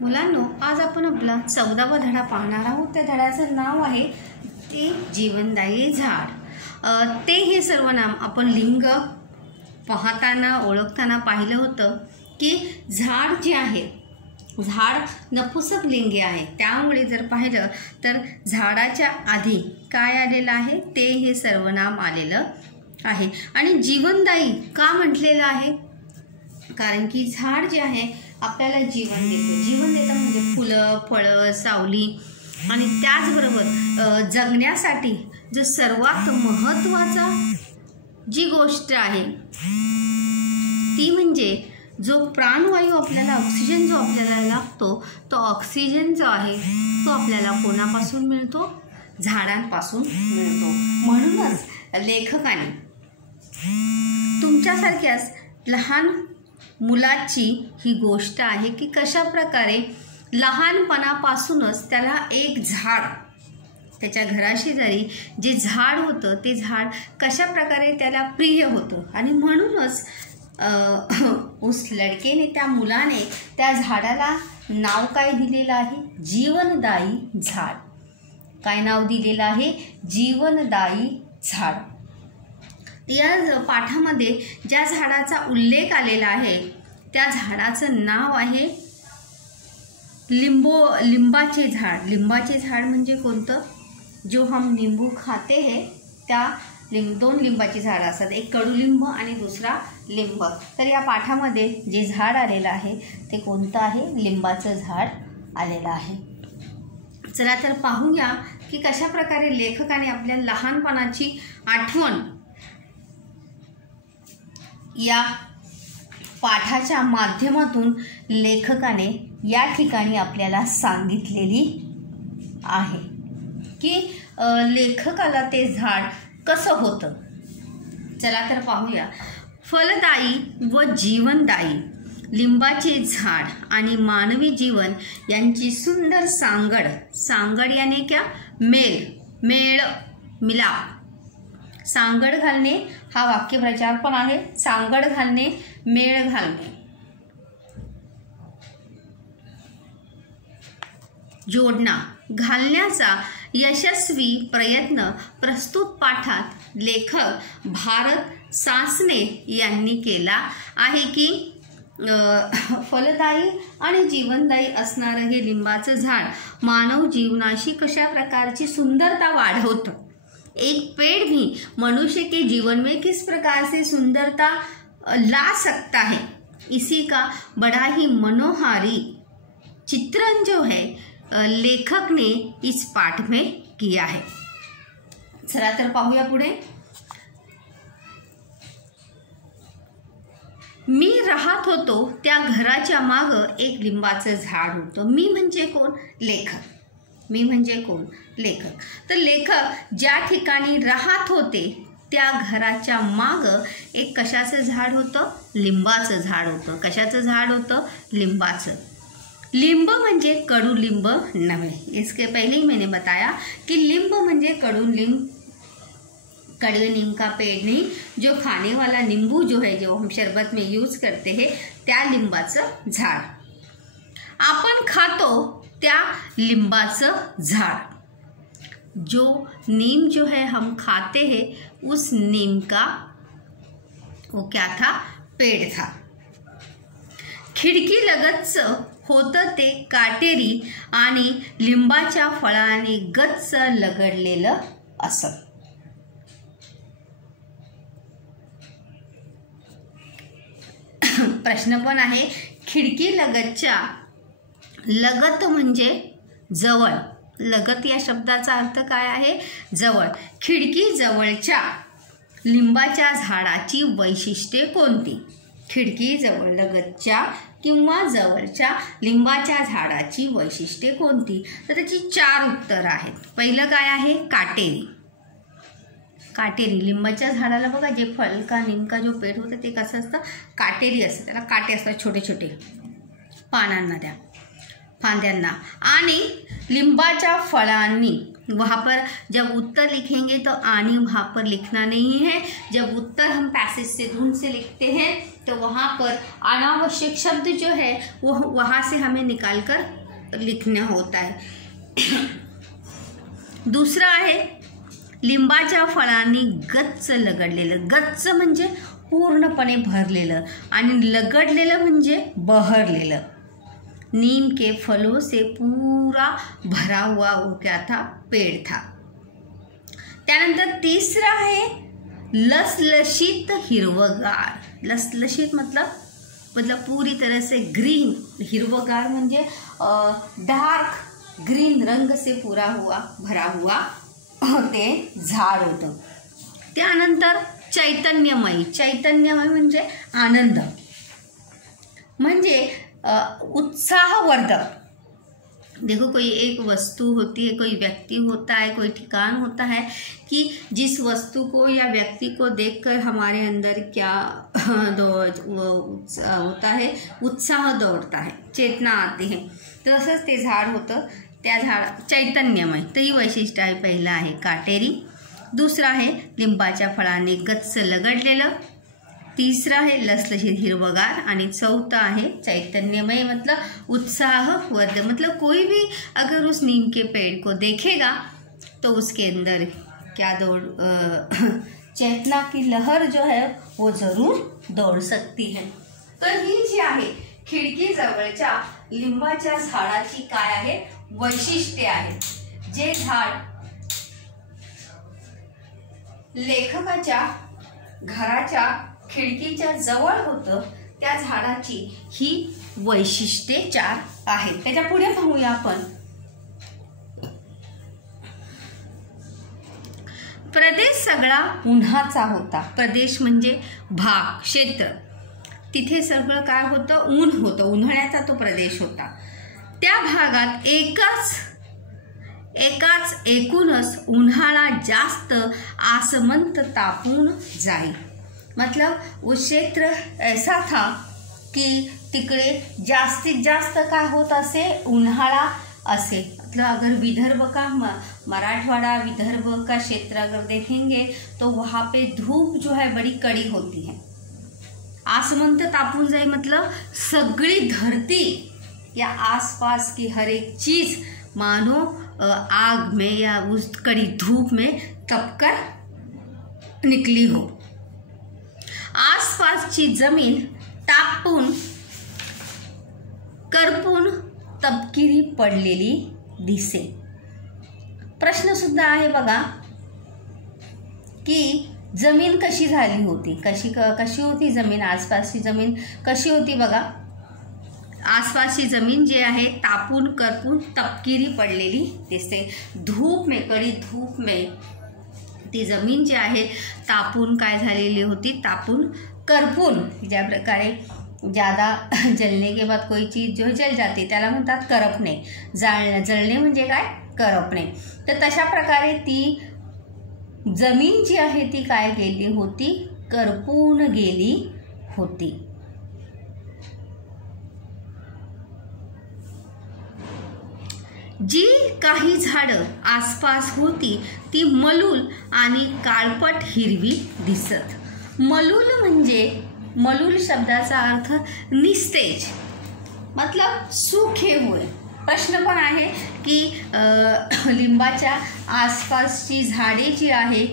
मुलांनो, आज आपण आपला 14वा धडा पाहणार आहोत। त्या धड्याचं नाव आहे ते जीवनदायी झाड। ते हे सर्वनाम आपण लिंग पाहताना ओळखताना पाहिलं होतं की झाड जे आहे, झाड नपुसक लिंगी आहे। त्यामुळे जर पाहिलं तर झाडाच्या आधी काय आलेलं आहे, ते हे सर्वनाम आलेलं आहे। आणि जीवनदायी का म्हटलेलं आहे, कारण की झाड जे आहे आपल्याला जीवन देतं। जीवन देतं म्हणजे फुलं, फळं, सावली आणि त्याचबरोबर जगण्यासाठी जो सर्वात महत्त्वाचा जी गोष्ट आहे ती म्हणजे जो प्राणवायू आपल्याला, ऑक्सिजन जो आपल्याला लागतो, तो ऑक्सिजन जो आहे तो आपल्याला कोणापासून मिळतो? झाडांपासून मिळतो। म्हणूनच लेखकाने तुमच्यासारख्याच लहान मुलाची ही गोष्ट आहे की कशा प्रकारे लहानपणापासूनच त्याला एक झाड, त्याच्या घराशेजारी जे झाड होतं ते झाड कशा प्रकारे त्याला प्रिय होतं। आणि म्हणूनच उस लडकेने, त्या मुलाने त्या झाडाला नाव काय दिलेलं आहे? जीवनदायी झाड। काय नाव दिलेलं आहे? जीवनदायी झाड। या पाठामध्ये ज्या झाडाचा उल्लेख आलेला आहे त्या झाडाचं नाव आहे लिंबाचे झाड। लिंबाचे झाड म्हणजे कोणतं? जो हम नींबू खाते हैं त्या दोन लिंबाची झाडं असतात, एक कडुलिंब आणि दुसरा लिंब। तर या पाठामध्ये जे झाड आलेलं आहे ते कोणतं आहे? लिंबाचं झाड आलेलं आहे। चला तर पाहूया की कशा प्रकारे लेखकाने आपल्या लहानपणाची आठवण या पाठाच्या माध्यमातून लेखकाने या ठिकाणी आपल्याला सांगितलेली आहे की लेखकाला ते झाड कसं होतं। चला तर पाहूया। फलदायी व जीवनदायी लिंबाचे झाड आणि मानवी जीवन यांची सुंदर सांगड। सांगड याने क्या? मेळ मिलाप। सांगड घालणे हा वाक्यप्रचार पण आहे। सांगड घालणे, मेळ घालणे। जोडणा घालण्याचा यशस्वी प्रयत्न प्रस्तुत पाठात लेखक भारत सासने यांनी केला आहे की फलदायी आणि जीवनदायी असणारं हे लिंबाचं झाड मानव जीवनाशी कशा प्रकारची सुंदरता वाढवतं। एक पेड़ भी मनुष्य के जीवन में किस प्रकार से सुंदरता ला सकता है, इसी का बड़ा ही मनोहारी चित्रण जो है लेखक ने इस पाठ में किया है। चला तर पाहूया पुढे। मी राहत होतो त्या घराच्या मागं एक लिंबाचं झाड होतं। मी म्हणजे कोण? लेखक। मी म्हणजे कोण? लेखक। तर लेखक ज्या ठिकाणी राहत होते त्या घराच्या मागं एक कशाचं झाड होतं? लिंबाचं झाड होतं। कशाचं झाड होतं? लिंबाचं। लिंब म्हणजे कडुलिंब नव्हे। इसके पहले ही मैंने बताया कि लिंब म्हणजे कडुलिंब, कड़वे नीम का पेड़ नहीं, जो खाने वाला नींबू जो है, जो हम शरबत में यूज करते हैं, त्या लिंबाचं झाड। आपण खातो त्या लिंबाचं झाड। जो नीम जो है हम खाते हैं, उस नीम का वो क्या था? पेड़ था। खिडकी लगतचं होतं ते काटेरी आणि लिंबाच्या फळाने गच्च लगडलेलं असं। प्रश्न पण आहे, खिडकी लगतच्या, लगत म्हणजे जवळ, लगत या शब्दाचा अर्थ काय आहे? जवळ। खिडकी जवळच्या लिंबाच्या झाडाची वैशिष्ट्ये कोणती? खिडकी जवळ लगतच्या किंवा जवळच्या लिंबाच्या झाडाची वैशिष्ट्ये कोणती? तर त्याची 4 उत्तर आहेत। पहिलं काय आहे? काटेरी। काटेरी लिंबाच्या झाडाला बघा, जे फल का नीम का जो पेड़ होतं ते कसं असतं? काटेरी असतं। त्याला काटे असतात छोटे छोटे पानांना, त्या फांद्यांना। आणि लिंबाच्या फळांनी, वहाँ पर जब उत्तर लिखेंगे तो आनी वहाँ पर लिखना नहीं है। जब उत्तर हम पैसेज से धुन से लिखते हैं तो वहाँ पर अनावश्यक शब्द जो है वो वहाँ से हमें निकाल कर लिखना होता है। दूसरा आहे लिंबाच्या फळांनी गच्च लगडलेलं। गच्च म्हणजे पूर्णपणे भरलेलं आणि लगडलेलं म्हणजे बहरलेलं। नीम के फलों से पूरा भरा हुआ वो क्या था, पेड़ था। त्यानंतर तीसरा है लसलशीत हिरवगार। लसलशीत मतलब पूरी तरह से ग्रीन, हिरवगार म्हणजे डार्क ग्रीन रंग से पूरा हुआ भरा हुआ ते झाड होतं। त्यानंतर चैतन्यमयी। चैतन्यमय म्हणजे आनंद, म्हणजे उत्साहवर्धक। देखो कोई एक वस्तु होती है, कोई व्यक्ति होता है, कोई ठिकान होता है कि जिस वस्तु को या व्यक्ति को देखकर हमारे अंदर क्या होता है, उत्साह दौड़ता है, चेतना आती है। तर तसंच ते झाड होतं। त्या झाड चैतन्यमय, तेही वैशिष्ट्य आहे। पहिला आहे काटेरी, दुसरा आहे लिंबाच्या फळाने गच्च लगडलेलं, तीसरा है लसलशीत हिरवगार आणि चौथा है चैतन्यमय मतलब उत्साहवर्धक। मतलब कोई भी अगर उस नीम के पेड़ को देखेगा तो उसके अंदर क्या दौड़ चेतना की लहर जो है वो जरूर दौड़ सकती है। तर ही जी आहे खिडकी जवळच्या लिंबाच्या झाडाची काय आहे वैशिष्ट्ये आहेत। जे झाड लेखकाच्या घराच्या खिडकीच्या जवळ होतं त्या झाडाची ही वैशिष्ट्ये 4 आहेत। त्याच्या पुढे पाहूया आपण। प्रदेश सगळा उन्हाचा होता। प्रदेश म्हणजे भाग, क्षेत्र। तिथे सगळं काय होतं, ऊन होतं, उन्हाळ्याचा तो प्रदेश होता। त्या भागात एकूणच उन्हाळा जास्त आसमंत तापून जाई। मतलब वो क्षेत्र ऐसा था कि तिकडे जास्तीत जास्त काय होत असे, उन्हाळा असे। मतलब अगर विदर्भ का मराठवाड़ा विदर्भ का क्षेत्र अगर देखेंगे तो वहाँ पे धूप जो है बड़ी कड़ी होती है। आसमंत तापून जाए मतलब सगड़ी धरती या आसपास की हर एक चीज मानो आग में या उस कड़ी धूप में तपकर निकली हो। आसपासची जमीन तापून करपून तपकिरी पडलेली दिसे। प्रश्न सुद्धा आहे बघा की जमीन कशी झाली होती, कशी होती जमीन, आसपासची जमीन कशी होती बघा। आसपासची जमीन जी आहे तापून करपून तपकिरी पडलेली दिसते। धूप में, कड़ी धूप में ती जमीन जी आहे तापून काय झालेली होती, तापून करपून। ज्या प्रकारे ज़्यादा जलने के बाद कोई चीज़ जो जल जाती त्याला म्हणतात करपणे। जळणे म्हणजे काय, करपणे। तर तशा प्रकारे ती जमीन जी आहे ती काय गेली होती, करपून गेली होती। जी काही झाडं आसपास होती ती मलूल आणि काळपट हिरवी दिसत। मलूल म्हणजे, मलूल शब्दाचा अर्थ निस्तेज, मतलब सूखे हुए। प्रश्न पण आहे की लिंबाच्या आसपासची झाडे जी आहे,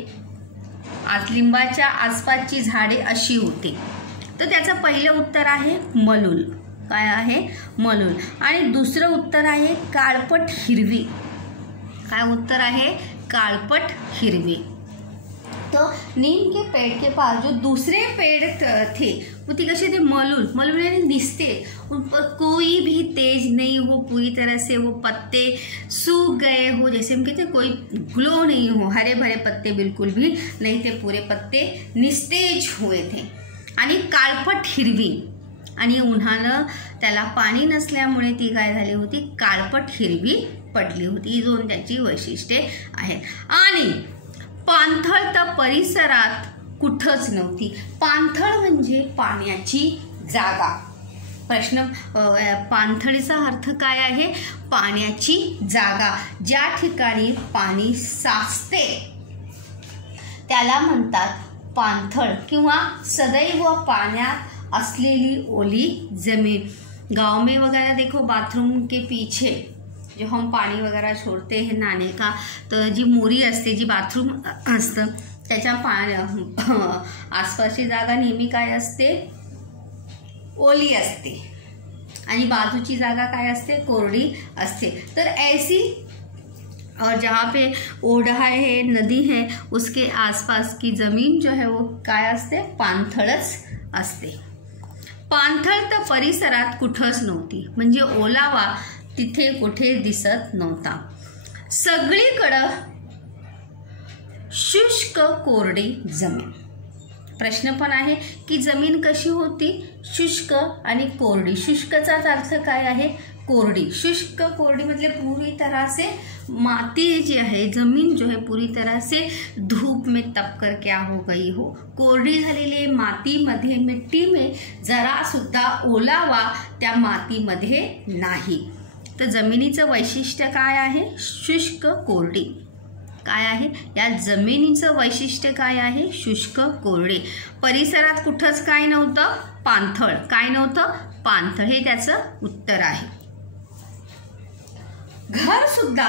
लिंबाच्या आसपासची झाडे अशी होती। तर त्याचं पहिलं उत्तर आहे मलूल। काय आहे, मलूल। आणि दुसरं उत्तर आहे काळपट हिरवी। काय उत्तर आहे, काळपट हिरवी। तो नीम के पेड़ के पास जो दूसरे पेड़ थे वो ती कशी थे, मलूल। मलूल यानी निस्ते, उन पर कोई भी तेज नहीं हो, पूरी तरह से वो पत्ते सूख गए हो, जैसे हम कहते कोई ग्लो नहीं हो, हरे भरे पत्ते बिल्कुल भी नहीं थे, पूरे पत्ते निस्तेज हुए थे। आणि काळपट हिरवी, आणि उन्हानं त्याला पाणी नसल्यामुळे ती काय झाली होती, काळपट हिरवी पडली होती। ही दोन त्याची वैशिष्ट्ये आहेत। आणि पाणथळ तर परिसरात कुठंच नव्हती। पाणथळ म्हणजे पाण्याची जागा। प्रश्न, पाणथळीचा अर्थ काय आहे, पाण्याची जागा। ज्या ठिकाणी पाणी साचते त्याला म्हणतात पाणथळ, किंवा सदैव पाण्यात असलेली ओली जमीन। गांव में वगैरह देखो बाथरूम के पीछे जो हम पाणी वगैरह छोड़ते हैं नहाने का, तर जी मोरी असते, जी बाथरूम असतं त्याच्या आसपासची जागा नेहमी काय असते, ओली असते आणि बाजूची जागा काय असते, कोरडी असते। तर ऐसी और जहाँ पे ओढा है, नदी है, उसके आसपास की जमीन जो है वो काय असते, पाणथळच असते। पाणथळ तर परिसरात कुठंच नव्हती, म्हणजे ओलावा तिथे कुठे दिसत नव्हता। सगळीकडं शुष्क कोरडी जमीन। प्रश्न पण आहे की जमीन कशी होती, शुष्क आणि कोरडी। शुष्कचाच अर्थ काय आहे, कोरडी। शुष्क कोरडी मतलब पूरी तरह से माती जी है, जमीन जो है पूरी तरह से धूप में तप कर क्या हो गई हो, कोरडी झालेली मातीमध्ये, मिट्टी में जरा सुद्धा ओलावा त्या मातीमध्ये नाही। तर जमिनीचं वैशिष्ट्य काय आहे, शुष्क कोरडी। काय आहे, या जमिनीचं वैशिष्ट्य काय आहे, शुष्क कोरडे। परिसरात कुठंच काय नव्हतं, पाणथळ। काय नव्हतं, पाणथळ, हे त्याचं उत्तर आहे। घर सुद्धा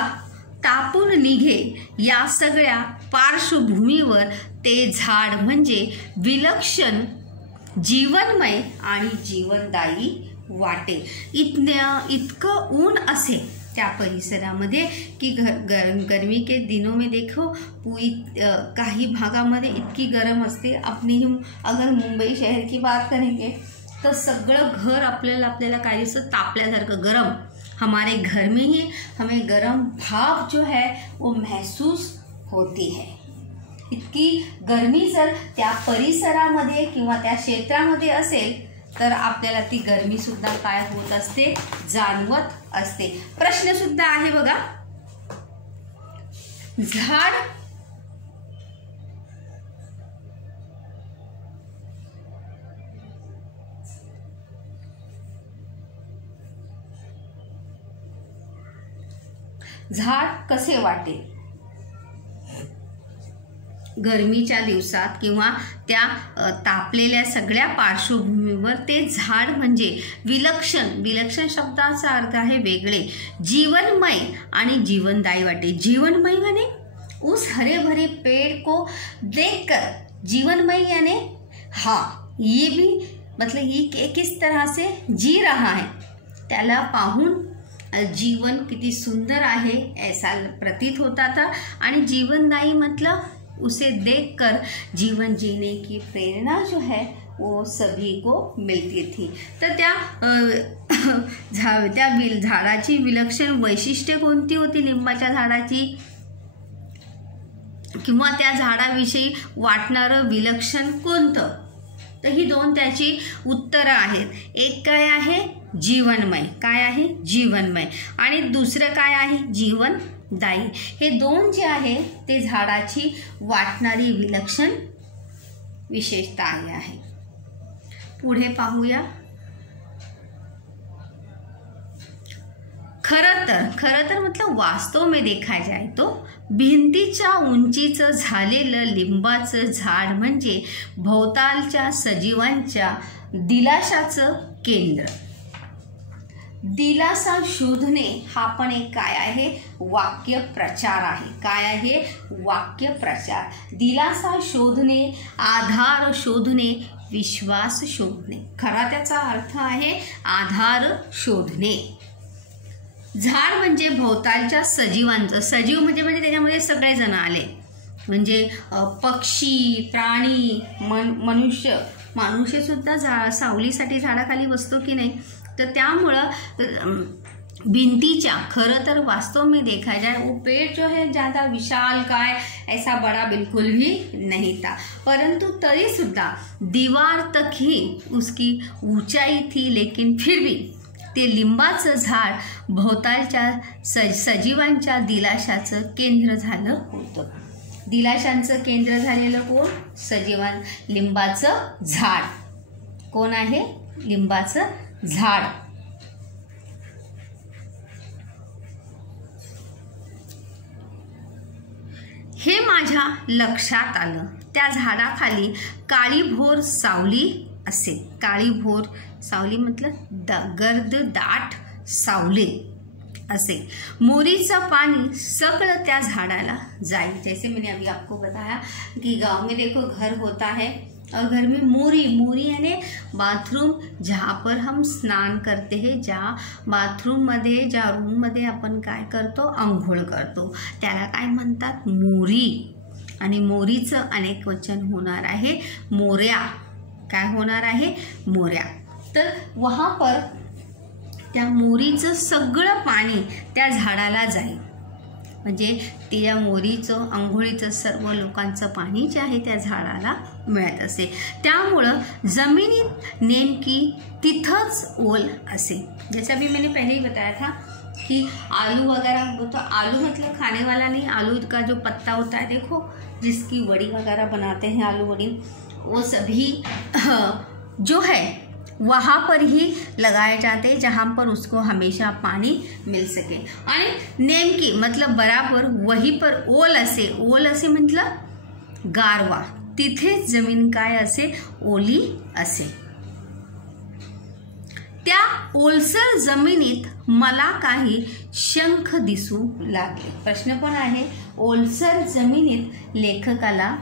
तापून निघे या सगळ्या पार्श्वभूमीवर ते झाड म्हणजे विलक्षण, जीवनमय आणि जीवनदायी वाटे। इतकं ऊन असे त्या परिसरामध्ये की गर्मी के दिनों में देखो पूरी काही भागामध्ये इतकी गरम असते। अपने अगर मुंबई शहर की बात करेंगे तो सगळं घर आपल्याला काय दिसतं, तापल्यासारखं गरम। हमारे घर में ही हमें गरम भाप जो है वो महसूस होती है। इतकी गरमी जर त्या परिसरामध्ये किंवा त्या क्षेत्रामध्ये असेल तर आपल्याला ती गरमी सुद्धा काय होत असते, जाणवत असते। प्रश्न सुद्धा आहे बघा, झाड कसे वाटे गरमीच्या दिवसात किंवा त्या तापलेल्या सगळ्या पार्श्वभूमीवर ते झाड म्हणजे विलक्षण। विलक्षण शब्दाचा अर्थ आहे वेगळे, जीवनमय आणि जीवनदायी वाटे। जीवनमय यानी उस हरे भरे पेड़ को देखकर, जीवनमय यानी हाँ ये भी मतलब ये किस तरह से जी रहा है, त्याला पाहून जीवन किती सुंदर आहे ऐसा प्रतीत होता था। आणि जीवनदायी मतलब उसे देखकर जीवन जीने की प्रेरणा जो है वो सभी को मिलती थी। तर त्या झाडाची विलक्षण वैशिष्ट्ये कोणती होती, लिंबाच्या झाडाची, किंवा त्या झाडाविषयी वाटणारं विलक्षण कोणतं, तर ही दोन त्याची उत्तरं आहेत। एक काय आहे, जीवनमय। काय आहे, जीवनमय। आणि दुसरं काय आहे, जीवनदायी। हे दोन जे आहे ते झाडाची वाटणारी विलक्षण विशेषता आहे। पुढे पाहूया। खरं तर मतलब वास्तव में देखा जाए तो भिंतीच्या उंचीचं झालेलं लिंबाचं झाड म्हणजे भोवतालच्या सजीवांच्या दिलाशाचं केंद्र। दिलासा शोधणे हा पण एक काय आहे, वाक्य प्रचार आहे। काय आहे, वाक्य प्रचार। दिलासा शोधणे, आधार शोधणे, विश्वास शोधणे। खरा त्याचा अर्थ आहे आधार शोधणे। झाड म्हणजे भोवतालच्या सजीवांचं, सजीव म्हणजे त्याच्यामध्ये सगळे जण आले, म्हणजे पक्षी, प्राणी, मनुष्य सुद्धा सावलीसाठी झाडाखाली बसतो की नाही। तर त्यामुळं भिंतीच्या, खरं तर वास्तव में देखा जाए वो पेड़ जो है ज़्यादा विशाल काय ऐसा बड़ा बिल्कुल भी नहीं था, परंतु तरी सुद्धा दीवार तक ही उसकी ऊंचाई थी। लेकिन फिर भी ते लिंबाचं झाड भोवतालच्या सजीवांच्या दिलाशाचं केंद्र झालं होतं। दिलाशांचं केंद्र झालेलं कोण, सजीवां, लिंबाचं झाड। कोण आहे, लिंबाचं झाड। हे माझ्या लक्षात आलं, त्या झाडाखाली काळीभोर सावली असे. काळी भोर सावली मतलब गर्द दाट सावले असे. मोरीचं पानी सगळं त्या झाडाला जाए. जैसे मैंने अभी आपको बताया कि गांव में देखो घर होता है और घर में मोरी यानी बाथरूम, जहाँ पर हम स्नान करते हैं, ज्या बाथरूममध्ये ज्या रूममध्ये आपण काय करतो, आंघोळ करतो, त्याला काय म्हणतात, मोरी. आणि मोरीचं अनेक वचन होणार आहे मोऱ्या. काय होणार आहे, मोऱ्या. तर वहाँ पर त्या मोरीचं सगळं पाणी त्या झाडाला जाईल. म्हणजे त्या मोरीचं आंघोळीचं सर्व लोकांचं पाणी जे आहे त्या झाडाला मिळत असे. त्यामुळं जमिनीत नेमकी तिथंच ओल असे. जैसा भी मैंने पहले ही बताया था कि आलू वगैरह, तो आलू मतलब खाने वाला नहीं, आलू का जो पत्ता होता है देखो, जिसकी वड़ी वगैरह बनाते हैं, आलू वड़ी, वो सभी जो है वहाँ पर ही लगाए जाते हैं जहाँ पर उसको हमेशा पानी मिल सके. आणि नेमकी मतलब बराबर वही पर ओल असे. ओल असे मतलब गारवा. तिथे जमीन काय असे, ओली असे. त्या ओलसर जमिनीत मला काही शंख दिसू लागले. प्रश्न पण आहे, ओलसर जमिनीत लेखकाला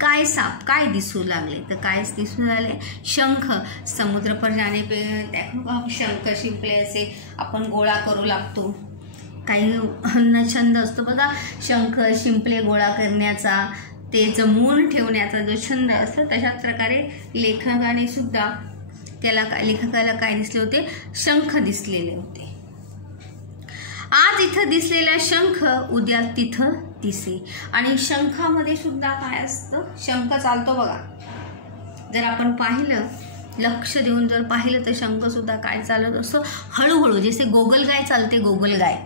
काय दिसू लागले. तर काय दिसू लागले, शंख. समुद्र पर जाने पे देखो शंख शिंपले असे आपण गोळा करू लागतो. काही छंद असतो बघा, शंख शिंपले गोळा करण्याचा, ते जमवून ठेवण्याचा जो छंद असतो, तशाच प्रकारे लेखकाने सुद्धा लेखकाला काय दिसले होते, शंख दिसलेले होते. आज इथं दिसलेला शंख उद्या तिथं दिसे. आणि शंखामध्ये सुद्धा काय असतं, शंख चालतो बघा. जर आपण पाहिलं, लक्ष देऊन जर पाहिलं तर शंख सुद्धा काय चालत असतो, हळूहळू. जैसे गोगलगाय चालते, गोगलगाय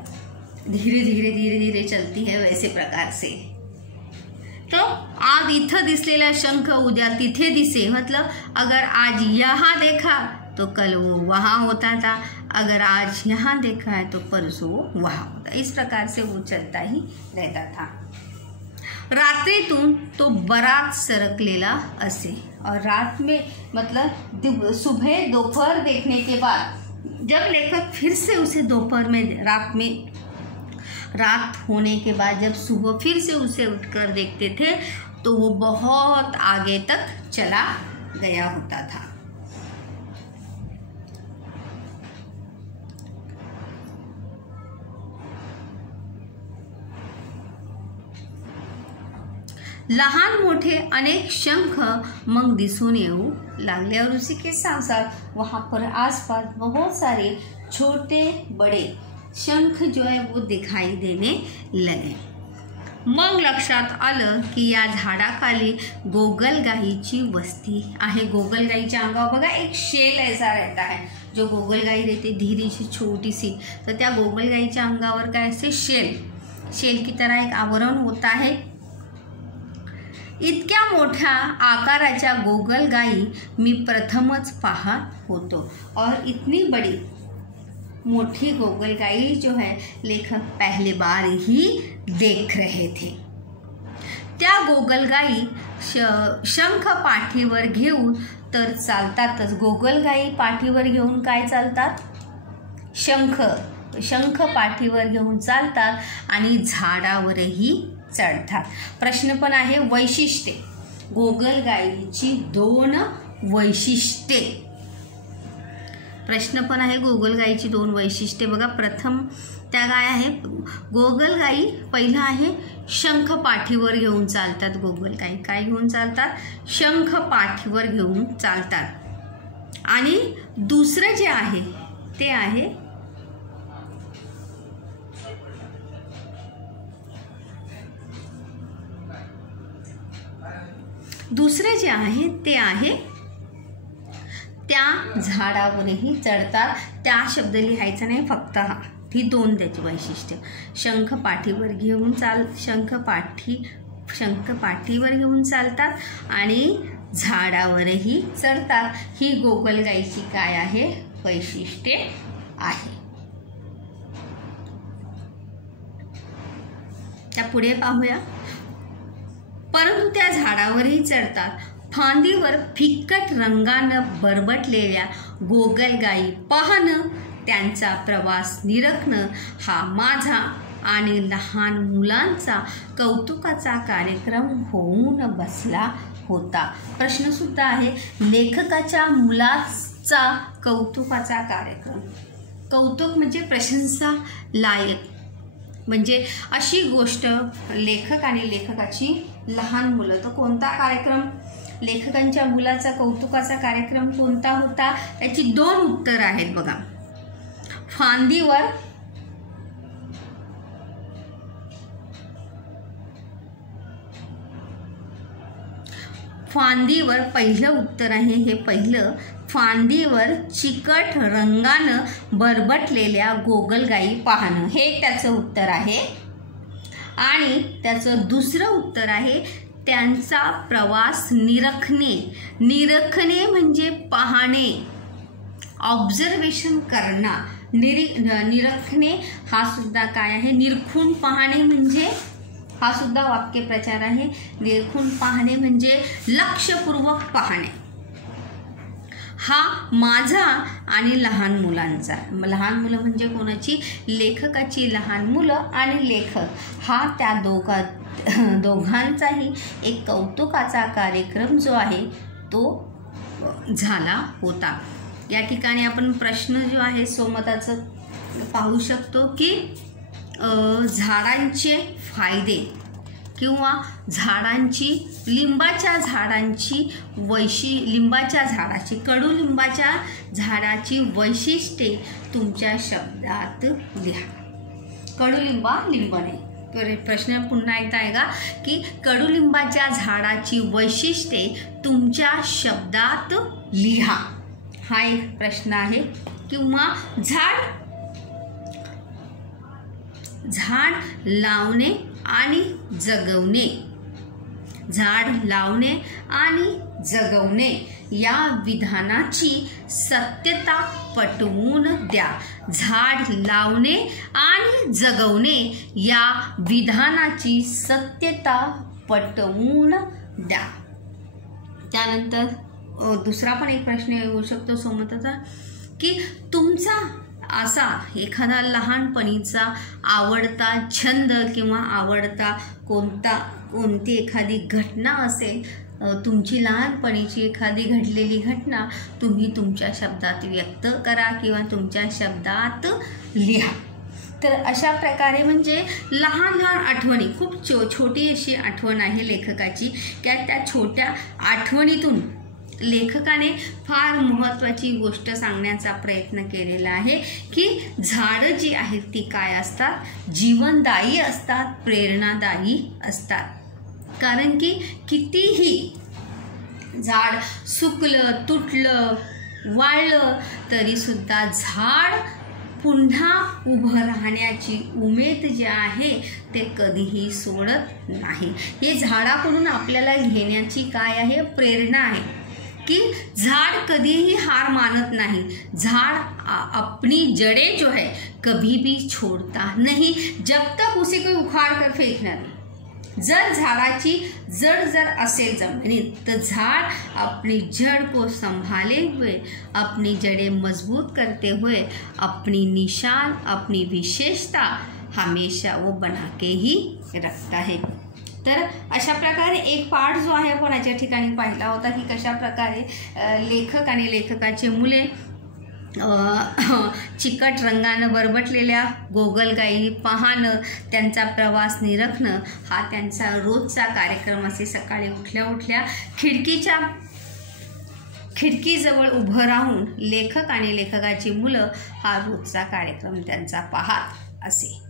धीरे धीरे धीरे धीरे चलती है, वैसे प्रकार से. तो आज इथं दिसलेला शंख उद्या तिथे दिसे. मतलब अगर आज यहाँ देखा तो कल वो वहाँ होता था, अगर आज यहाँ देखा है तो परसों वहाँ होता. इस प्रकार से वो चलता ही रहता था. रात्रीतून तो बराच सरकलेला असे. और रात में मतलब सुबह दोपहर देखने के बाद जब लेखक फिर से उसे दोपहर में रात होने के बाद जब सुबह फिर से उसे उठकर देखते थे तो वो बहुत आगे तक चला गया होता था. लहान मोठे अनेक शंख मग दिसून येऊ लागले. और उसी के साथ साथ वहाँ पर आसपास बहुत सारे छोटे बड़े शंख जो है वो दिखाई देने लगे. मग लक्षात आलं की या झाडाखाली गोगलगाईची वस्ती आहे. गोगलगाईच्या अंगावर बघा एक शेल ऐसा रहता है, जो गोगलगाई रहती धीरे सी छोटी सी, तर त्या गोगलगाईच्या अंगावर काय असते, शेल की तरह एक आवरण होता है. इतक्या मोठ्या आकाराच्या गोगलगाई मी प्रथमच पाहत होतो. और इतनी बड़ी मोटी गोगलगाई जो है लेखक पहली बार ही देख रहे थे. त्या गोगलगाई शंख पाठीवर घेऊन तर चालतातच. गोगलगाई पाठीवर घेऊन काय चालतात, शंख पाठीवर घेऊन चालतात आणि झाडावरही चढतात. प्रश्न पण आहे, वैशिष्ट्ये. गोगलगाईची 2 वैशिष्ट्ये. प्रश्न पण आहे, गोगलगाईची 2 वैशिष्ट्ये. बघा, प्रथम त्या काय आहे, गोगलगाई पहिलं आहे शंख पाठीवर घेऊन चालतात. गोगलगाई काय घेऊन चालतात, शंख पाठीवर घेऊन चालतात. आणि दुसरं जे आहे ते आहे त्या झाडावरही चढतात. त्या शब्द लिहायचा नाही, फक्त हा, ही 2 त्याची वैशिष्ट्य. शंख पाठीवर घेऊन चालतात आणि झाडावरही चढतात. ही गोगलगाईची काय आहे, वैशिष्ट्ये आहे. त्या पुढे पाहूया. परंतु त्या झाडावरही चढतात, फांदीवर फिक्कट रंगानं बरबटलेल्या गोगलगायी पाहणं, त्यांचा प्रवास निरखणं हा माझा आणि लहान मुलांचा कौतुकाचा कार्यक्रम होऊन बसला होता. प्रश्नसुद्धा आहे, लेखकाच्या मुलाचा कौतुकाचा कार्यक्रम. कौतुक म्हणजे प्रशंसा लायक, म्हणजे अशी गोष्ट लेखक आणि लेखकाची लहान मुलं. तर कोणता कार्यक्रम, लेखकांच्या मुलाचा कौतुकाचा कार्यक्रम कोणता होता, याची 2 उत्तरं आहेत बघा. फांदीवर पहिलं उत्तर आहे, हे पहिलं, फांदीवर चिकट रंगानं बरबटलेल्या गोगलगायी पाहणं, हे त्याचं उत्तर आहे. आणि त्याचं दुसरं उत्तर आहे, त्यांचा प्रवास निरखणे. निरखणे म्हणजे पाहणे, ऑब्झर्वेशन करणं. निरखणे हा सुद्धा काय आहे, निरखून पाहणे म्हणजे, हा सुद्धा वाक्यप्रचार आहे. निरखून पाहणे म्हणजे लक्षपूर्वक पाहणे. हा माझा आणि लहान मुलांचा. लहान मुलं म्हणजे कोणाची, लेखकाची लहान मुलं आणि लेखक, हा त्या दोघांचाही एक कौतुकाचा कार्यक्रम जो आहे तो झाला होता. या ठिकाणी आपण प्रश्न जो आहे सोमताचं पाहू शकतो की झाडांचे फायदे किंवा झाडांची, लिंबाच्या झाडांची लिंबाच्या झाडाची, कडुलिंबाच्या झाडाची वैशिष्ट्ये तुमच्या शब्दात लिहा. कडुलिंबा लिंब नाही. तर प्रश्न पुन्हा एकदा आहे का की कडुलिंबाच्या झाडाची वैशिष्ट्ये तुमच्या शब्दात लिहा, हा एक प्रश्न आहे. किंवा झाड लावणे आणि जगवणे. झाड लावणे आणि जगवणे या विधानाची सत्यता पटवून द्या. झाड लावणे आणि जगवणे या विधानाची सत्यता पटवून द्या. त्यानंतर दुसरा पण एक प्रश्न येऊ शकतो सोमताचा की तुमचा असा एखादा लहानपणीचा आवडता छंद किंवा आवडता कोणती एखादी घटना असेल, तुमची लहानपणीची एखादी घडलेली घटना तुम्ही तुमच्या शब्दात व्यक्त करा किंवा तुमच्या शब्दात लिहा. तर अशा प्रकारे म्हणजे लहान लहान आठवणी, खूप छोटी अशी आठवण आहे लेखकाची, त्या छोट्या आठवणीतून लेखकाने फार महत्त्वाची गोष्ट सांगण्याचा प्रयत्न केलेला आहे की झाडं जी आहेत ती काय असतात, जीवनदायी असतात, प्रेरणादायी असतात. कारण की कितीही झाड सुकलं, तुटलं, वाळलं तरीसुद्धा झाड पुन्हा उभं राहण्याची उमेद जी आहे ते कधीही सोडत नाही. हे झाडाकडून आपल्याला घेण्याची काय आहे, प्रेरणा आहे कि झाड़ कभी हार मानत नहीं. झाड़ अपनी जड़ें जो है कभी भी छोड़ता नहीं जब तक उसे कोई उखाड़ कर फेंकना नहीं. जर झाडाची जड़ जर असेल जमिनीत तर झाड़ अपनी जड़ को संभाले हुए, अपनी जड़ें मजबूत करते हुए अपनी निशान, अपनी विशेषता हमेशा वो बना के ही रखता है. तर अशा प्रकारे एक पाठ जो आहे आपण याच्या ठिकाणी पाहिला होता की कशा प्रकारे लेखक आणि लेखकाचे मुले चिकट रंगानं बरबटलेल्या गोगलगायी पाहणं, त्यांचा प्रवास निरखणं हा त्यांचा रोजचा कार्यक्रम असे. सकाळी उठल्या उठल्या खिडकीजवळ उभं राहून लेखक आणि लेखकाची मुलं हा रोजचा कार्यक्रम त्यांचा पाहत असे.